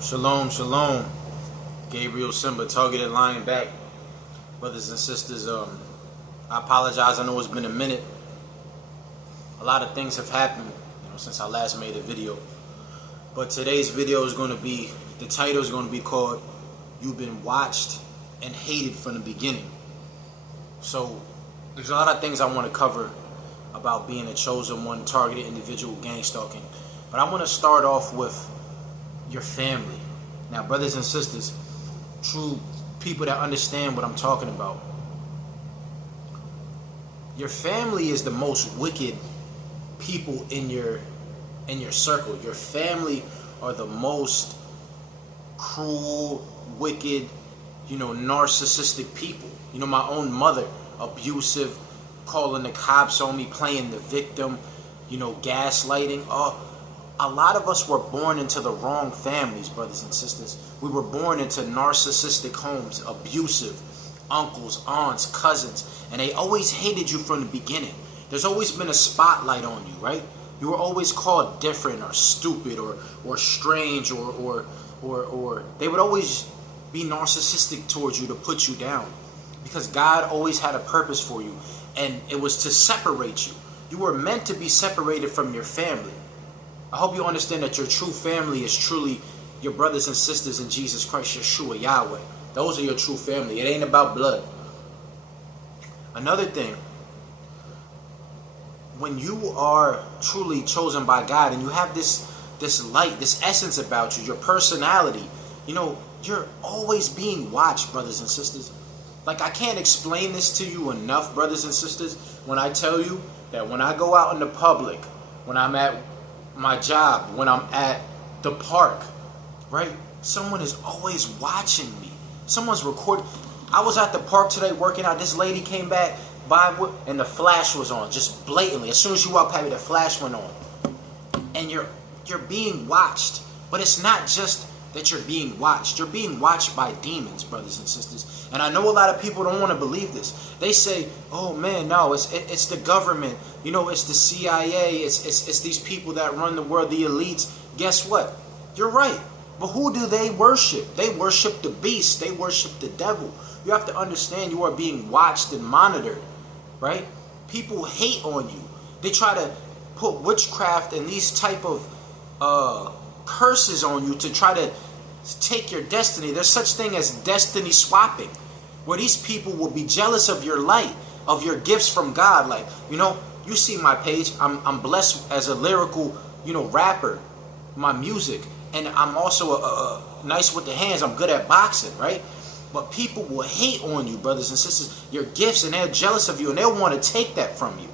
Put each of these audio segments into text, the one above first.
Shalom, shalom. Gabriel, Simba, targeted lying back. Brothers and sisters, I apologize. I know it's been a minute. A lot of things have happened, since I last made a video. But today's video is going to be, the title is going to be called, You've Been Watched and Hated from the Beginning. So, there's a lot of things I want to cover about being a chosen one, targeted individual, gang stalking. But I want to start off with your family. Now, brothers and sisters, true people that understand what I'm talking about, your family is the most wicked people in your circle. Your family are the most cruel, wicked, narcissistic people. My own mother, abusive, calling the cops on me, playing the victim, gaslighting. A lot of us were born into the wrong families, brothers and sisters. We were born into narcissistic homes, abusive uncles, aunts, cousins, and they always hated you from the beginning. There's always been a spotlight on you, right? You were always called different or stupid or strange or they would always be narcissistic towards you to put you down, because God always had a purpose for you, and it was to separate you. You were meant to be separated from your family. I hope you understand that your true family is truly your brothers and sisters in Jesus Christ, Yeshua, Yahweh. Those are your true family. It ain't about blood. Another thing, when you are truly chosen by God and you have this light, this essence about you, your personality, you're always being watched, brothers and sisters. Like, I can't explain this to you enough, brothers and sisters, when I tell you that when I go out in the public, when I'm at my job, when I'm at the park, right? Someone is always watching me. Someone's recording. I was at the park today working out. This lady came back by and the flash was on, just blatantly. As soon as you walk past me, the flash went on. And you're being watched. But it's not just that you're being watched. You're being watched by demons, brothers and sisters. And I know a lot of people don't want to believe this. They say, oh man, no, it's the government. It's the CIA. It's these people that run the world, the elites. Guess what? You're right. But who do they worship? They worship the beast. They worship the devil. You have to understand you are being watched and monitored, right? People hate on you. They try to put witchcraft and these type of curses on you to try to take your destiny. There's such thing as destiny swapping, where these people will be jealous of your light, of your gifts from God. Like, you see my page. I'm blessed as a lyrical, rapper, my music, and I'm also nice with the hands. I'm good at boxing, right? But people will hate on you, brothers and sisters, your gifts, and they're jealous of you, and they'll want to take that from you.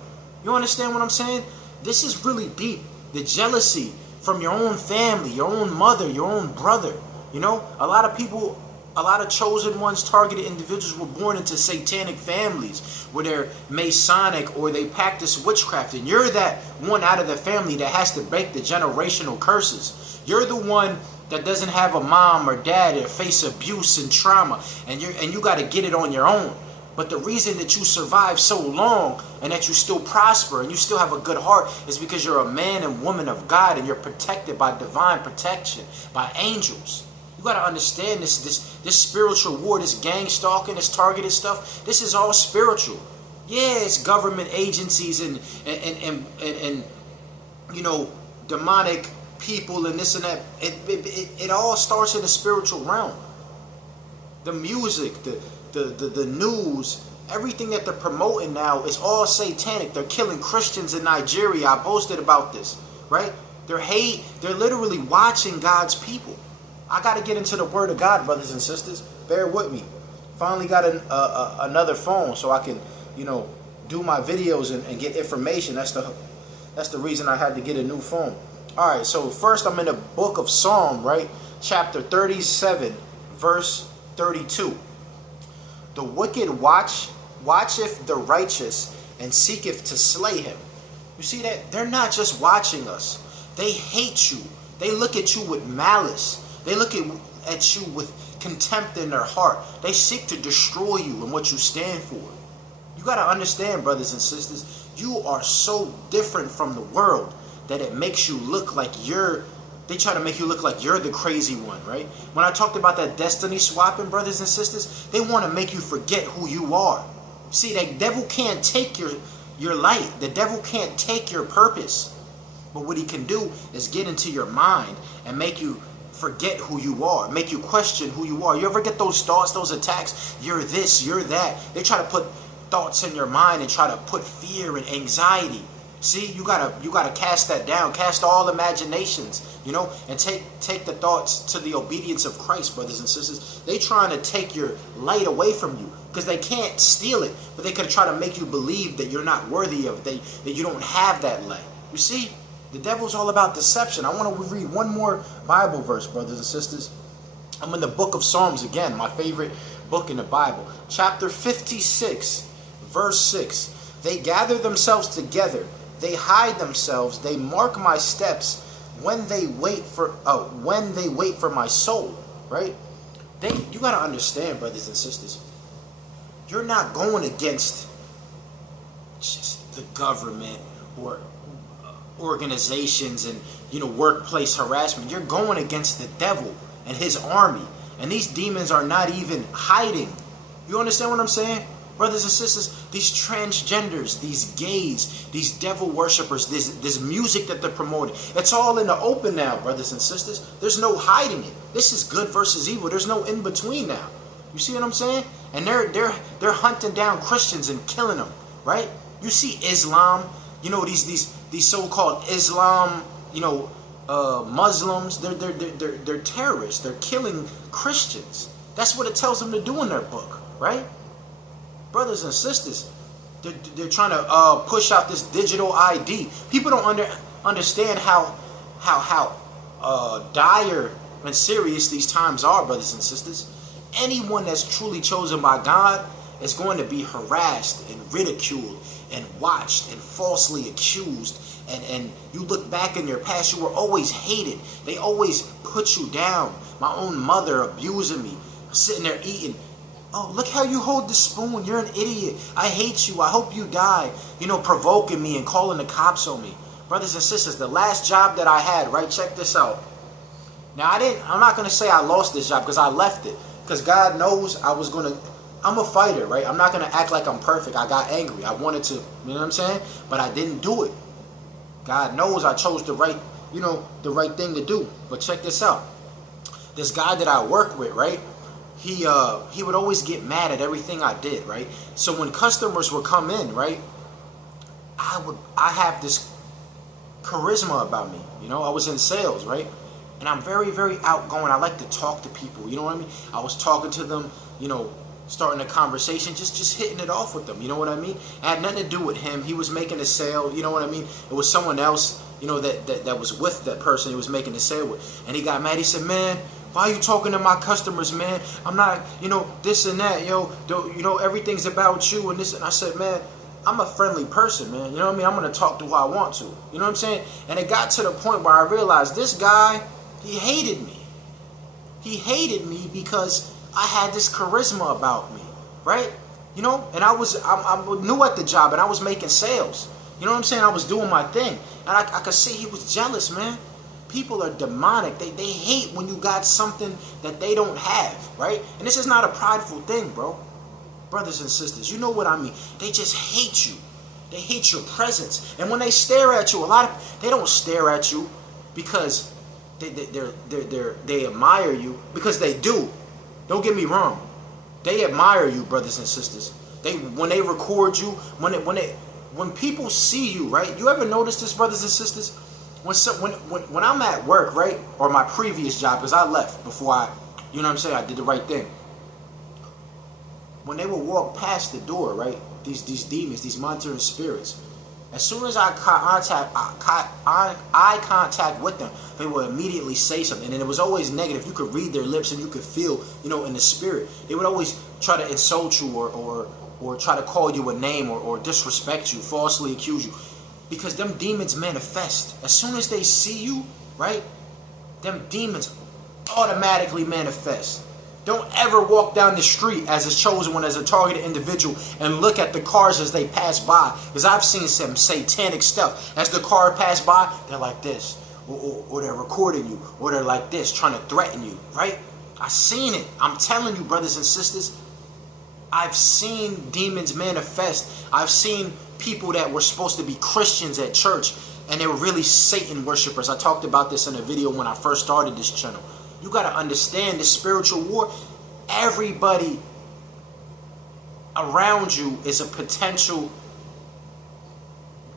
You understand what I'm saying? This is really deep. The jealousy from your own family, your own mother, your own brother. A lot of people, a lot of chosen ones, targeted individuals were born into satanic families where they're Masonic or they practice witchcraft. And you're that one out of the family that has to break the generational curses. You're the one that doesn't have a mom or dad that face abuse and trauma. And you got to get it on your own. But the reason that you survive so long and that you still prosper and you still have a good heart is because you're a man and woman of God and you're protected by divine protection, by angels. You got to understand this spiritual war, this gang stalking, this targeted stuff. This is all spiritual. Yeah, it's government agencies and demonic people and this and that. It all starts in the spiritual realm. The music, the news, everything that they're promoting now is all satanic. They're killing Christians in Nigeria. I posted about this, right? They're literally watching God's people. I got to get into the word of God, brothers and sisters. Bear with me. Finally got another phone so I can, do my videos and get information. That's the reason I had to get a new phone. All right, so first I'm in the book of Psalm, right? Chapter 37, verse 32. The wicked watcheth the righteous and seeketh to slay him. You see that? They're not just watching us. They hate you. They look at you with malice. They look at you with contempt in their heart. They seek to destroy you and what you stand for. You got to understand, brothers and sisters, you are so different from the world that it makes you look like you're They try to make you look like you're the crazy one, right? When I talked about that destiny swapping, brothers and sisters, they want to make you forget who you are. See, the devil can't take your light. The devil can't take your purpose. But what he can do is get into your mind and make you forget who you are, make you question who you are. You ever get those thoughts, those attacks? You're this, you're that. They try to put thoughts in your mind and try to put fear and anxiety. See, you gotta cast that down, cast all imaginations, and take the thoughts to the obedience of Christ, brothers and sisters. They trying to take your light away from you because they can't steal it, but they could try to make you believe that you're not worthy of it, that you don't have that light. You see, the devil's all about deception. I want to read one more Bible verse, brothers and sisters. I'm in the book of Psalms again, my favorite book in the Bible, chapter 56, verse 6. They gather themselves together. They hide themselves. They mark my steps when they wait for my soul. Right? You gotta understand, brothers and sisters. You're not going against just the government or organizations and workplace harassment. You're going against the devil and his army. And these demons are not even hiding. You understand what I'm saying? Brothers and sisters, these transgenders, these gays, these devil worshippers, this music that they're promoting, it's all in the open now, brothers and sisters. There's no hiding it. This is good versus evil. There's no in between now. You see what I'm saying? And they're hunting down Christians and killing them, right? You see Islam, these so-called Islam, Muslims, they're terrorists. They're killing Christians. That's what it tells them to do in their book, right? Brothers and sisters, they're trying to push out this digital ID. People don't understand how dire and serious these times are, brothers and sisters. Anyone that's truly chosen by God is going to be harassed and ridiculed and watched and falsely accused. And you look back in your past, you were always hated. They always put you down. My own mother abusing me, sitting there eating. Oh, look how you hold the spoon. You're an idiot. I hate you. I hope you die. Provoking me and calling the cops on me. Brothers and sisters, the last job that I had, right? Check this out. Now, I'm not going to say I lost this job because I left it. Because God knows I'm a fighter, right? I'm not going to act like I'm perfect. I got angry. I wanted to, you know what I'm saying? But I didn't do it. God knows I chose the right thing to do. But check this out. This guy that I work with, right? He would always get mad at everything I did, right? So when customers would come in, right, I have this charisma about me. I was in sales, right? And I'm very, very outgoing. I like to talk to people, you know what I mean? I was talking to them, starting a conversation, just hitting it off with them, you know what I mean? It had nothing to do with him. He was making a sale, you know what I mean? It was someone else, that was with that person he was making the sale with. And he got mad. He said, man, why are you talking to my customers, man? I'm not, this and that, everything's about you and this. And I said, man, I'm a friendly person, man. You know what I mean? I'm going to talk to who I want to. You know what I'm saying? And it got to the point where I realized this guy, he hated me. He hated me because I had this charisma about me, right? And I'm new at the job and I was making sales. You know what I'm saying? I was doing my thing. And I could see he was jealous, man. People are demonic. They hate when you got something that they don't have, right? And this is not a prideful thing, bro. Brothers and sisters, you know what I mean? They just hate you. They hate your presence. And when they stare at you, they don't stare at you because they admire you, because they do. Don't get me wrong. They admire you, brothers and sisters. When they record you, when people see you, right? You ever notice this, brothers and sisters? When I'm at work, right, or my previous job, because I left before I did the right thing. When they would walk past the door, right, these demons, these monitoring spirits, as soon as I eye contact with them, they would immediately say something, and it was always negative. You could read their lips, and you could feel, in the spirit. They would always try to insult you or try to call you a name or disrespect you, falsely accuse you. Because them demons manifest. As soon as they see you, right, them demons automatically manifest. Don't ever walk down the street as a chosen one, as a targeted individual, and look at the cars as they pass by. Because I've seen some satanic stuff. As the car passed by, they're like this. or they're recording you, or they're like this, trying to threaten you, right? I seen it. I'm telling you, brothers and sisters, I've seen demons manifest. I've seen people that were supposed to be Christians at church, and they were really Satan worshipers. I talked about this in a video when I first started this channel. You got to understand this spiritual war. Everybody around you is a potential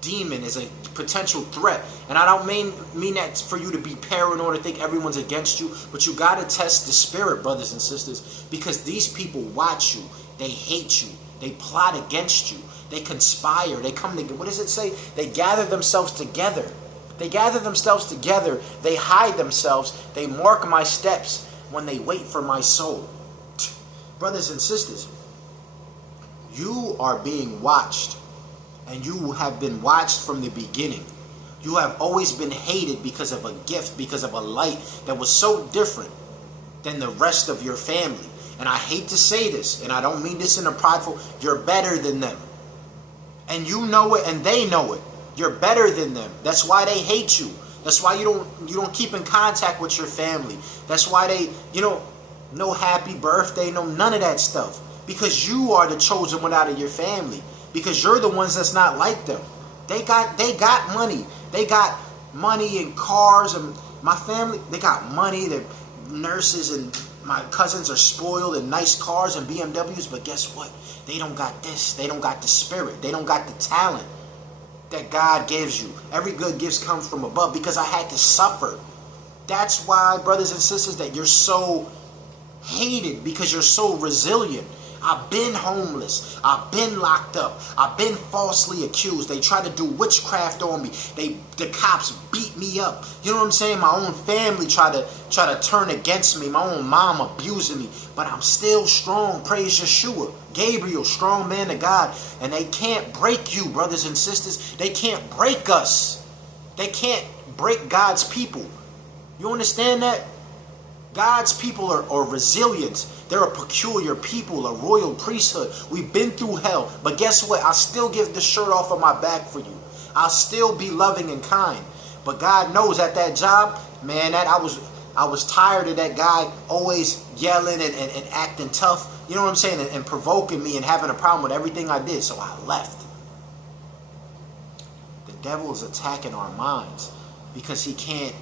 demon, is a potential threat. And I don't mean that for you to be paranoid or think everyone's against you, but you got to test the spirit, brothers and sisters, because these people watch you. They hate you. They plot against you. They conspire. They come together. What does it say? They gather themselves together. They gather themselves together. They hide themselves. They mark my steps when they wait for my soul. Brothers and sisters, you are being watched, and you have been watched from the beginning. You have always been hated because of a gift, because of a light that was so different than the rest of your family. And I hate to say this, and I don't mean this in a prideful, you're better than them. And you know it, and they know it. You're better than them. That's why they hate you. That's why you don't keep in contact with your family. That's why they, no happy birthday, no none of that stuff. Because you are the chosen one out of your family. Because you're the ones that's not like them. They got money. They got money and cars, and my family, they got money. They're nurses, and my cousins are spoiled and nice cars and BMWs, but guess what? They don't got this. They don't got the spirit. They don't got the talent that God gives you. Every good gift comes from above, because I had to suffer. That's why, brothers and sisters, that you're so hated, because you're so resilient. I've been homeless. I've been locked up. I've been falsely accused. They try to do witchcraft on me. The cops beat me up. You know what I'm saying? My own family try to turn against me. My own mom abusing me. But I'm still strong. Praise Yeshua. Gabriel, strong man of God. And they can't break you, brothers and sisters. They can't break us. They can't break God's people. You understand that? God's people are resilient. They're a peculiar people, a royal priesthood. We've been through hell. But guess what? I still give the shirt off of my back for you. I'll still be loving and kind. But God knows at that job, man, that I was tired of that guy always yelling and acting tough. You know what I'm saying? And provoking me and having a problem with everything I did. So I left. The devil is attacking our minds because he can't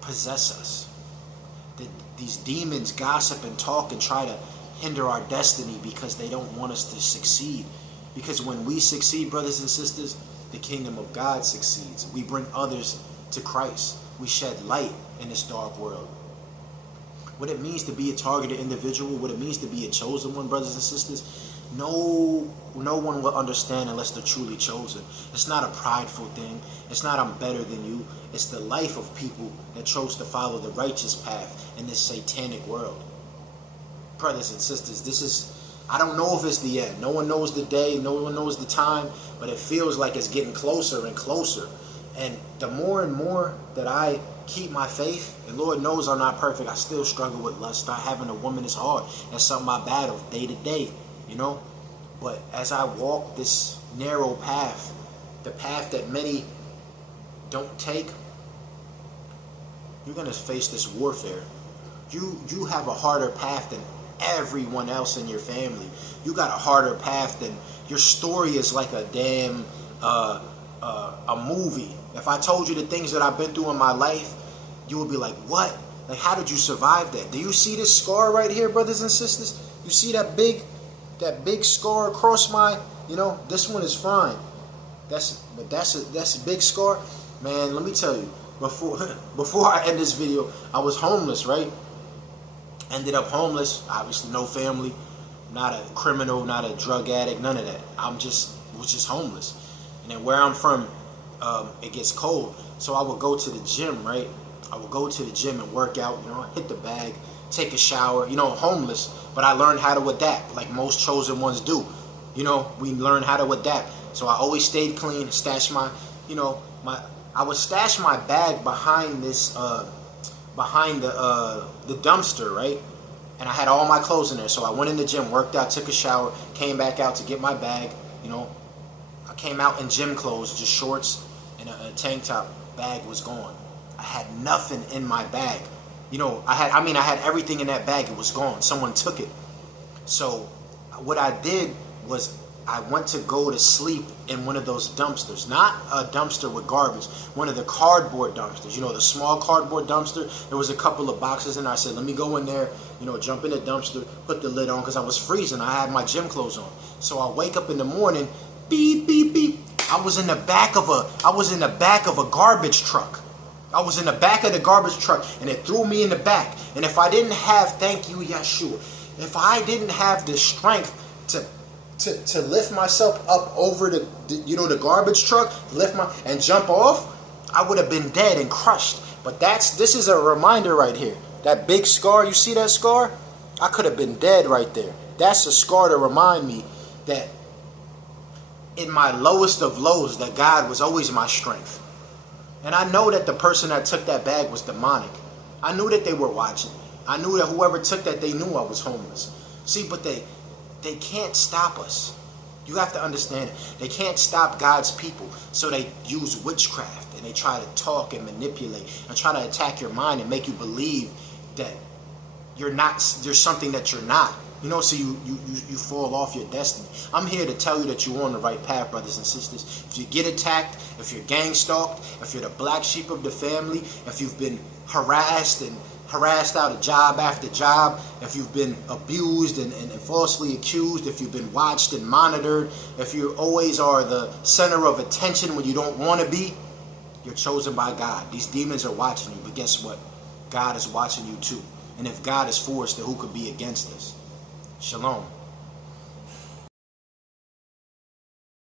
possess us. These demons gossip and talk and try to hinder our destiny because they don't want us to succeed. Because when we succeed, brothers and sisters, the kingdom of God succeeds. We bring others to Christ. We shed light in this dark world. What it means to be a targeted individual, what it means to be a chosen one, brothers and sisters, no one will understand unless they're truly chosen. It's not a prideful thing. It's not I'm better than you. It's the life of people that chose to follow the righteous path in this satanic world. Brothers and sisters, I don't know if it's the end. No one knows the day. No one knows the time. But it feels like it's getting closer and closer. And the more and more that I keep my faith, and Lord knows I'm not perfect. I still struggle with lust. Not having a woman is hard. That's something I battle day to day. But as I walk this narrow path, the path that many don't take, you're going to face this warfare. You have a harder path than everyone else in your family. You got a harder path than, your story is like a damn a movie. If I told you the things that I've been through in my life, you would be like, what? Like, how did you survive that? Do you see this scar right here, brothers and sisters? You see that big scar across my, this one is fine. That's a big scar. Man, let me tell you, before I end this video, I was homeless, right? Ended up homeless, obviously no family, not a criminal, not a drug addict, none of that. Was just homeless. And then where I'm from, it gets cold. So I would go to the gym, right? I would go to the gym and work out, hit the bag, take a shower, homeless. But I learned how to adapt, like most chosen ones do. We learn how to adapt. So I always stayed clean, stashed my, I would stash my bag behind this, behind the dumpster, right? And I had all my clothes in there. So I went in the gym, worked out, took a shower, came back out to get my bag, I came out in gym clothes, just shorts and a tank top. Bag was gone. I had nothing in my bag. You know, I had everything in that bag. It was gone. Someone took it. So what I did was I went to go to sleep in one of those dumpsters. Not a dumpster with garbage. One of the cardboard dumpsters. You know, the small cardboard dumpster. There was a couple of boxes in there. I said, let me go in there, you know, jump in the dumpster, put the lid on, because I was freezing. I had my gym clothes on. So I wake up in the morning, beep, beep, beep. I was in the back of a garbage truck. I was in the back of the garbage truck, and it threw me in the back. And if I didn't have, thank you, Yeshua, if I didn't have the strength to lift myself up over the garbage truck, and jump off, I would have been dead and crushed. But this is a reminder right here. That big scar, you see that scar? I could have been dead right there. That's a scar to remind me that in my lowest of lows, that God was always my strength. And I know that the person that took that bag was demonic. I knew that they were watching me. I knew that whoever took that, they knew I was homeless. See, but they can't stop us. You have to understand it. They can't stop God's people. So they use witchcraft, and they try to talk and manipulate and try to attack your mind and make you believe that there's something that you're not. You know, so you fall off your destiny. I'm here to tell you that you're on the right path, brothers and sisters. If you get attacked, if you're gang stalked, if you're the black sheep of the family, if you've been harassed out of job after job, if you've been abused and falsely accused, if you've been watched and monitored, if you always are the center of attention when you don't want to be, you're chosen by God. These demons are watching you, but guess what? God is watching you too. And if God is for us, then who could be against us? Shalom.